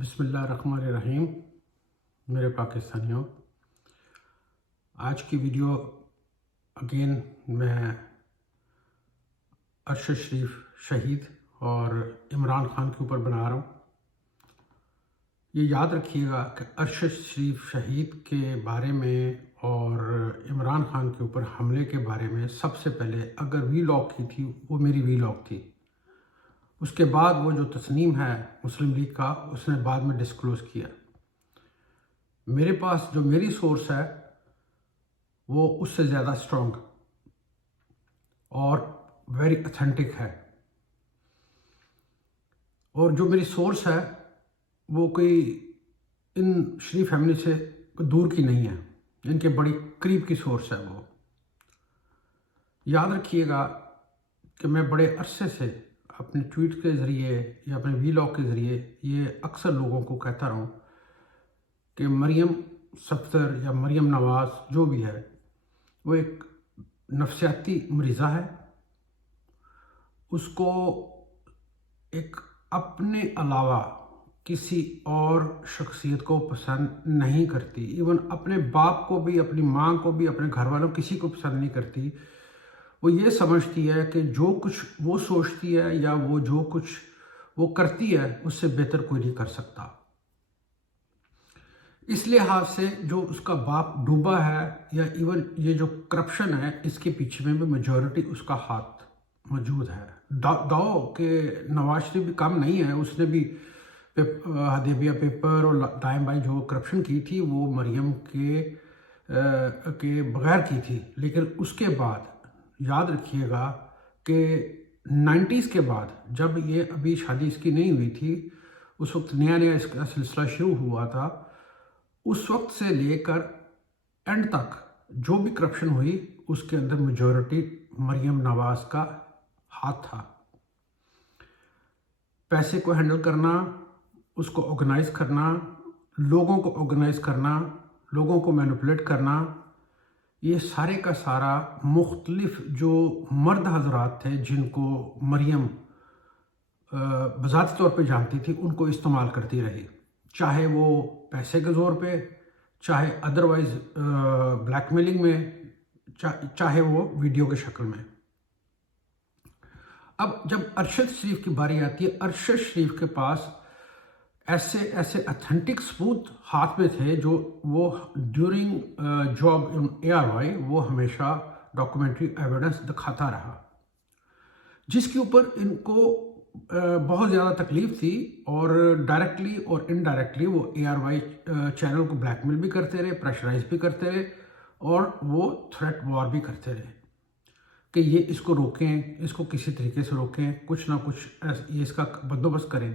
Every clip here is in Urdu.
بسم اللہ الرحمن الرحیم۔ میرے پاکستانیوں، آج کی ویڈیو اگین میں ارشد شریف شہید اور عمران خان کے اوپر بنا رہا ہوں۔ یہ یاد رکھیے گا کہ ارشد شریف شہید کے بارے میں اور عمران خان کے اوپر حملے کے بارے میں سب سے پہلے اگر وی لاگ کی تھی وہ میری وی لاگ تھی۔ اس کے بعد وہ جو تسنیم ہے مسلم لیگ کا، اس نے بعد میں ڈسکلوز کیا۔ میرے پاس جو میری سورس ہے وہ اس سے زیادہ اسٹرانگ اور ویری اتھینٹک ہے، اور جو میری سورس ہے وہ کوئی ان شریف فیملی سے دور کی نہیں ہے، ان کے بڑی قریب کی سورس ہے۔ وہ یاد رکھیے گا کہ میں بڑے عرصے سے اپنے ٹویٹ کے ذریعے یا اپنے وی لاگ کے ذریعے یہ اکثر لوگوں کو کہتا رہا ہوں کہ مریم صفدر یا مریم نواز جو بھی ہے وہ ایک نفسیاتی مریضہ ہے۔ اس کو ایک اپنے علاوہ کسی اور شخصیت کو پسند نہیں کرتی، ایون اپنے باپ کو بھی، اپنی ماں کو بھی، اپنے گھر والوں کسی کو پسند نہیں کرتی۔ وہ یہ سمجھتی ہے کہ جو کچھ وہ سوچتی ہے یا وہ جو کچھ وہ کرتی ہے اس سے بہتر کوئی نہیں کر سکتا۔ اس لحاظ سے جو اس کا باپ ڈوبا ہے یا ایون یہ جو کرپشن ہے اس کے پیچھے میں بھی میجورٹی اس کا ہاتھ موجود ہے۔ داؤ کہ نواز شریف بھی کم نہیں ہے، اس نے بھی حدیبیہ پیپر اور دائیں بائیں جو کرپشن کی تھی وہ مریم کے بغیر کی تھی، لیکن اس کے بعد یاد رکھیے گا کہ 90s کے بعد جب یہ ابھی شادی اس کی نہیں ہوئی تھی، اس وقت نیا اس کا سلسلہ شروع ہوا تھا، اس وقت سے لے کر اینڈ تک جو بھی کرپشن ہوئی اس کے اندر میجورٹی مریم نواز کا ہاتھ تھا۔ پیسے کو ہینڈل کرنا، اس کو آرگنائز کرنا، لوگوں کو آرگنائز کرنا، لوگوں کو مینپولیٹ کرنا، یہ سارے کا سارا مختلف جو مرد حضرات تھے جن کو مریم بذاتی طور پہ جانتی تھی ان کو استعمال کرتی رہی، چاہے وہ پیسے کے زور پہ، چاہے ادروائز بلیک میلنگ میں، چاہے وہ ویڈیو کے شکل میں۔ اب جب ارشد شریف کی باری آتی ہے، ارشد شریف کے پاس ایسے اتھینٹک ثبوت ہاتھ میں تھے جو وہ ڈیورنگ جاب ان ARY وہ ہمیشہ ڈاکومنٹری ایویڈنس دکھاتا رہا، جس کے اوپر ان کو بہت زیادہ تکلیف تھی، اور ڈائریکٹلی اور انڈائریکٹلی وہ ARY چینل کو بلیک میل بھی کرتے رہے، پریشرائز بھی کرتے رہے، اور وہ تھریٹ وار بھی کرتے رہے کہ یہ اس کو روکیں، اس کو کسی طریقے سے روکیں، کچھ نہ کچھ یہ اس کا بندوبست کریں۔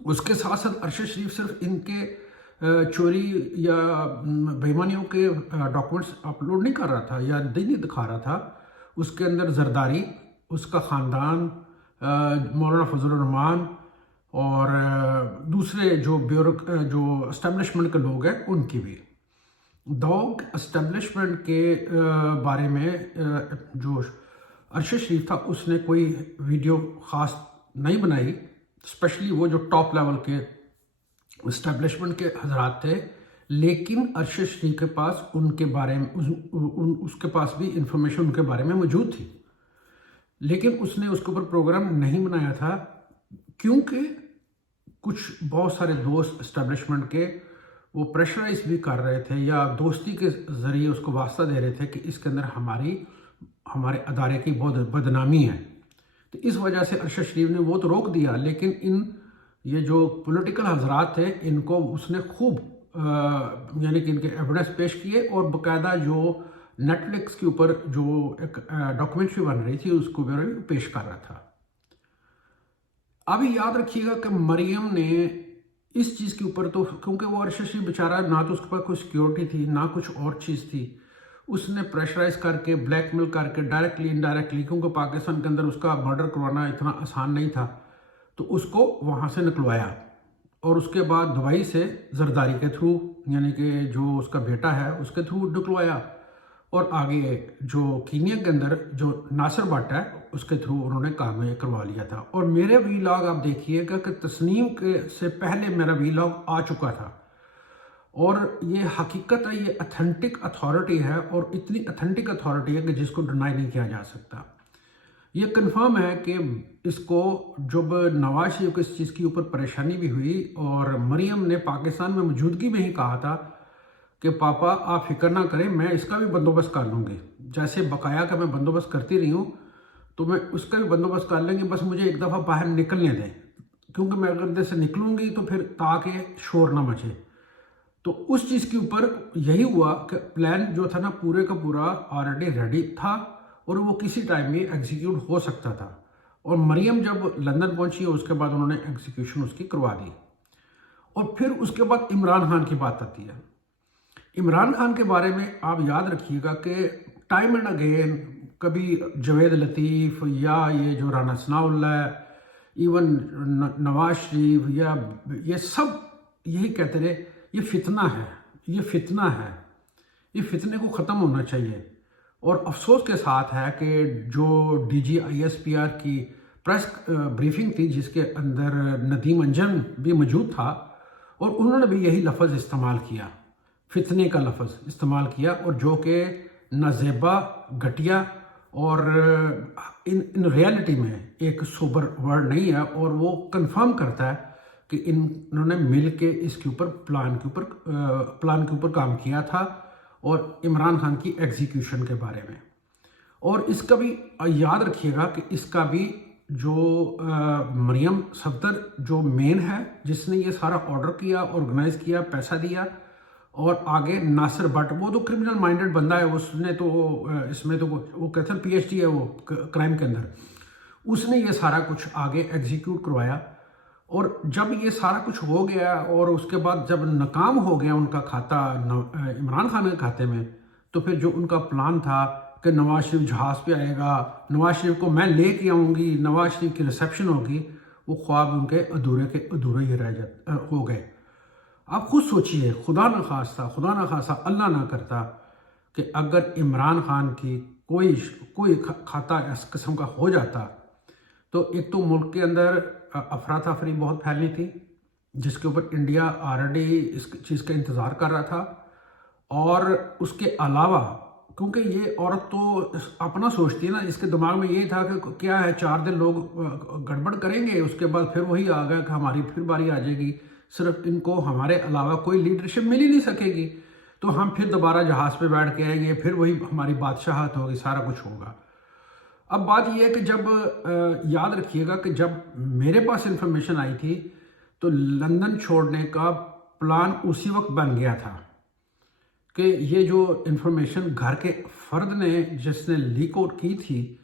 اس کے ساتھ ساتھ ارشد شریف صرف ان کے چوری یا بےایمانیوں کے ڈاکومنٹس اپلوڈ نہیں کر رہا تھا یا نہیں دکھا رہا تھا، اس کے اندر زرداری، اس کا خاندان، مولانا فضل الرحمان اور دوسرے جو اسٹیبلشمنٹ کے لوگ ہیں ان کی بھی۔ اسٹیبلشمنٹ کے بارے میں جو ارشد شریف تھا اس نے کوئی ویڈیو خاص نہیں بنائی، اسپیشلی وہ جو ٹاپ لیول کے اسٹیبلشمنٹ کے حضرات تھے، لیکن ارشد شریف کے پاس ان کے بارے میں اس کے پاس بھی انفارمیشن ان کے بارے میں موجود تھی، لیکن اس نے اس کے اوپر پروگرام نہیں بنایا تھا کیونکہ کچھ بہت سارے دوست اسٹیبلشمنٹ کے وہ پریشرائز بھی کر رہے تھے یا دوستی کے ذریعے اس کو واسطہ دے رہے تھے کہ اس کے اندر ہمارے ادارے کی بہت بدنامی ہے۔ تو اس وجہ سے ارشد شریف نے وہ تو روک دیا، لیکن یہ جو پولیٹیکل حضرات تھے ان کو اس نے خوب یعنی کہ ان کے ایویڈنس پیش کیے، اور باقاعدہ جو نیٹ فلکس کے اوپر جو ایک ڈاکومنٹری بن رہی تھی اس کو بھی پیش کر رہا تھا۔ ابھی یاد رکھیے گا کہ مریم نے اس چیز کے اوپر تو کیونکہ وہ ارشد شریف بیچارہ نہ تو اس کے پاس کوئی سیکیورٹی تھی نہ کچھ اور چیز تھی، اس نے پریشرائز کر کے بلیک میل کر کے ڈائریکٹلی انڈائریکٹلی، کیونکہ پاکستان کے اندر اس کا مرڈر کروانا اتنا آسان نہیں تھا، تو اس کو وہاں سے نکلوایا، اور اس کے بعد دبئی سے زرداری کے تھرو، یعنی کہ جو اس کا بیٹا ہے اس کے تھرو نکلوایا، اور آگے جو کینیا کے اندر جو ناصر بٹ ہے اس کے تھرو انہوں نے کام کروا لیا تھا. اور میرے ویلاگ آپ دیکھیے گا کہ تسنیم سے پہلے میرا ویلاگ آ چکا تھا, اور یہ حقیقت ہے, یہ اتھینٹک اتھارٹی ہے, اور اتنی اتھینٹک اتھارٹی ہے کہ جس کو ڈینائی نہیں کیا جا سکتا. یہ کنفرم ہے کہ اس کو جب نواز شریف کو اس چیز کے اوپر پریشانی بھی ہوئی, اور مریم نے پاکستان میں موجودگی میں ہی کہا تھا کہ پاپا آپ فکر نہ کریں, میں اس کا بھی بندوبست کر لوں گی, جیسے بقایا کا میں بندوبست کرتی رہی ہوں تو میں اس کا بھی بندوبست کر لیں گی, بس مجھے ایک دفعہ باہر نکلنے دیں, کیونکہ میں اگر ادھر سے نکلوں گی تو پھر تاکہ شور نہ مچے. تو اس چیز کے اوپر یہی ہوا کہ پلان جو تھا نا پورے کا پورا آلریڈی ریڈی تھا, اور وہ کسی ٹائم میں ایگزیکیوٹ ہو سکتا تھا. اور مریم جب لندن پہنچی اس کے بعد انہوں نے ایگزیکیوشن اس کی کروا دی. اور پھر اس کے بعد عمران خان کی بات آتی ہے. عمران خان کے بارے میں آپ یاد رکھیے گا کہ ٹائم اینڈ اگین کبھی جوید لطیف یا یہ جو رانا ثناء اللہ, ایون نواز شریف, یا یہ سب یہی کہتے رہے یہ فتنہ ہے, یہ فتنہ ہے, یہ فتنے کو ختم ہونا چاہیے. اور افسوس کے ساتھ ہے کہ جو D G I S P R کی پریس بریفنگ تھی جس کے اندر ندیم انجم بھی موجود تھا, اور انہوں نے بھی یہی لفظ استعمال کیا, فتنے کا لفظ استعمال کیا, اور جو کہ نازیبا, گھٹیا اور ان ریالٹی میں ایک سوبر ورڈ نہیں ہے. اور وہ کنفرم کرتا ہے کہ انہوں نے مل کے اس کے اوپر پلان کے اوپر کام کیا تھا, اور عمران خان کی ایگزیکیوشن کے بارے میں. اور اس کا بھی یاد رکھیے گا کہ اس کا بھی جو مریم صفدر جو مین ہے جس نے یہ سارا آرڈر کیا, آرگنائز کیا, پیسہ دیا, اور آگے ناصر بٹ وہ تو کرمنل مائنڈڈ بندہ ہے, اس نے تو اس میں تو وہ کہتے ہیں پی ایچ ڈی ہے وہ کرائم کے اندر, اس نے یہ سارا کچھ آگے ایگزیکیوٹ کروایا. اور جب یہ سارا کچھ ہو گیا اور اس کے بعد جب ناکام ہو گیا ان کا کھاتا عمران خان کے کھاتے میں, تو پھر جو ان کا پلان تھا کہ نواز شریف جہاز پہ آئے گا, نواز شریف کو میں لے کے آؤں گی, نواز شریف کی ریسیپشن ہوگی, وہ خواب ان کے ادھورے ہی ہو گئے. آپ خود سوچئے, خدا نہ خواستہ اللہ نہ کرتا کہ اگر عمران خان کی کوئی کھاتا اس قسم کا ہو جاتا, تو ایک تو ملک کے اندر افراتفری بہت پھیلنی تھی, جس کے اوپر انڈیا آلریڈی اس چیز کا انتظار کر رہا تھا. اور اس کے علاوہ کیونکہ یہ عورت تو اپنا سوچتی ہے نا, اس کے دماغ میں یہ تھا کہ کیا ہے 4 دن لوگ گڑبڑ کریں گے, اس کے بعد پھر وہی آ گیا کہ ہماری پھر باری آ جائے گی, صرف ان کو ہمارے علاوہ کوئی لیڈرشپ مل ہی نہیں سکے گی, تو ہم پھر دوبارہ جہاز پہ بیٹھ کے آئیں گے, پھر وہی ہماری بادشاہت ہوگی, سارا کچھ ہوگا. اب بات یہ ہے کہ جب یاد رکھیے گا کہ جب میرے پاس انفارمیشن آئی تھی تو لندن چھوڑنے کا پلان اسی وقت بن گیا تھا کہ یہ جو انفارمیشن گھر کے فرد نے جس نے لیک آؤٹ کی تھی,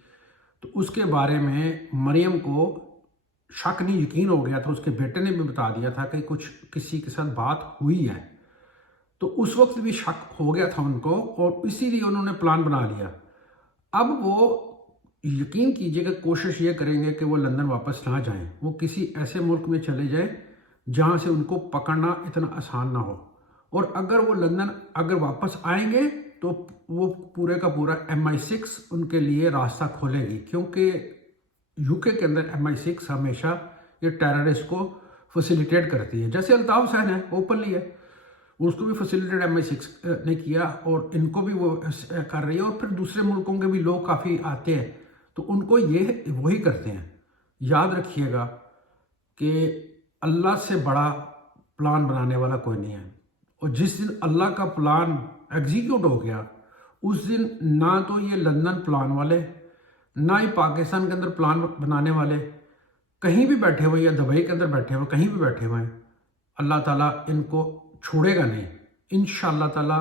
تو اس کے بارے میں مریم کو شک نہیں یقین ہو گیا تھا, اس کے بیٹے نے بھی بتا دیا تھا کہ کچھ کسی کے ساتھ بات ہوئی ہے, تو اس وقت بھی شک ہو گیا تھا ان کو, اور اسی لیے انہوں نے پلان بنا لیا. اب وہ یقین کیجئے کہ کوشش یہ کریں گے کہ وہ لندن واپس نہ جائیں, وہ کسی ایسے ملک میں چلے جائیں جہاں سے ان کو پکڑنا اتنا آسان نہ ہو. اور اگر وہ لندن اگر واپس آئیں گے تو وہ پورے کا پورا MI6 ان کے لیے راستہ کھولے گی, کیونکہ UK کے اندر MI6 ہمیشہ یہ ٹیررسٹ کو فیسیلیٹیٹ کرتی ہے, جیسے الطاف حسین ہے اوپنلی ہے, اس کو بھی فیسیلیٹیٹ MI6 نے کیا, اور ان کو بھی وہ کر رہی ہے, اور پھر دوسرے ملکوں کے بھی لوگ کافی آتے ہیں تو ان کو یہ وہی کرتے ہیں. یاد رکھیے گا کہ اللہ سے بڑا پلان بنانے والا کوئی نہیں ہے, اور جس دن اللہ کا پلان ایگزیکیوٹ ہو گیا اس دن نہ تو یہ لندن پلان والے, نہ ہی پاکستان کے اندر پلان بنانے والے کہیں بھی بیٹھے ہوئے یا دبئی کے اندر بیٹھے ہوئے کہیں بھی بیٹھے ہوئے ہیں, اللہ تعالیٰ ان کو چھوڑے گا نہیں. انشاءاللہ تعالیٰ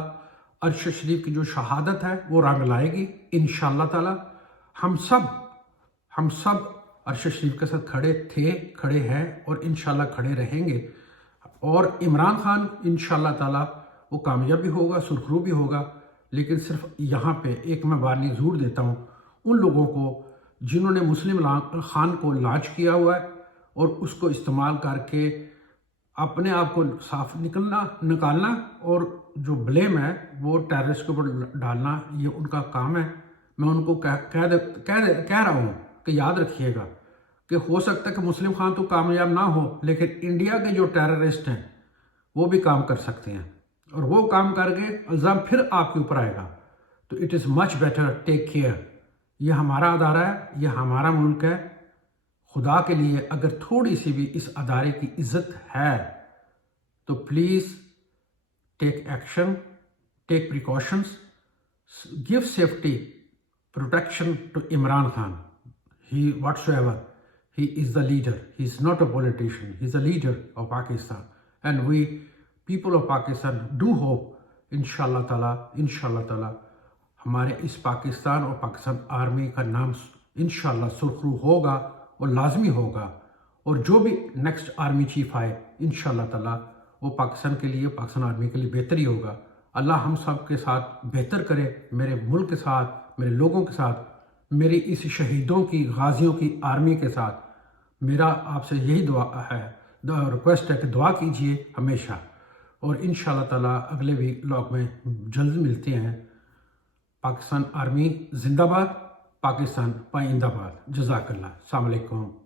عرش شریف کی جو شہادت ہے وہ رنگ لائے گی انشاءاللہ تعالیٰ. ہم سب عرش شریف کے ساتھ کھڑے تھے, کھڑے ہیں, اور انشاءاللہ کھڑے رہیں گے. اور عمران خان انشاءاللہ تعالیٰ وہ کامیاب بھی ہوگا, سرخرو بھی ہوگا. لیکن صرف یہاں پہ ایک میں وارننگ ضرور دیتا ہوں ان لوگوں کو جنہوں نے مسلم خان کو لانچ کیا ہوا ہے اور اس کو استعمال کر کے اپنے آپ کو صاف نکالنا اور جو بلیم ہے وہ ٹیررسٹ کے اوپر ڈالنا یہ ان کا کام ہے. میں ان کو کہہ رہا ہوں کہ یاد رکھیے گا کہ ہو سکتا ہے کہ مسلم خان تو کامیاب نہ ہو، لیکن انڈیا کے جو ٹیررسٹ ہیں وہ بھی کام کر سکتے ہیں، اور وہ کام کر کے الزام پھر آپ کے اوپر آئے گا. تو it is much better, take care. یہ ہمارا ادارہ ہے، یہ ہمارا ملک ہے. خدا کے لیے اگر تھوڑی سی بھی اس ادارے کی عزت ہے تو please take action, take precautions, give safety protection to Imran Khan. Whatsoever, he is the leader. He is not a politician. He is a leader of Pakistan. And we, people of Pakistan, do hope, inshallah ta'ala, ہمارے اس پاکستان اور پاکستان آرمی کا نام انشاءاللہ سرخرو ہوگا اور لازمی ہوگا. اور جو بھی نیکسٹ آرمی چیف آئے انشاءاللہ تعالی وہ پاکستان کے لیے، پاکستان آرمی کے لیے بہتر ہی ہوگا. اللہ ہم سب کے ساتھ بہتر کرے، میرے ملک کے ساتھ، میرے لوگوں کے ساتھ، میری اس شہیدوں کی، غازیوں کی آرمی کے ساتھ. میرا آپ سے یہی دعا ہے، ریکویسٹ ہے کہ دعا کیجئے ہمیشہ. اور انشاءاللہ تعالی اگلے بھی ولاگ میں جلد ملتے ہیں. پاکستان آرمی زندہ باد، پاکستان پائندہ باد. جزاک اللہ. السلام علیکم.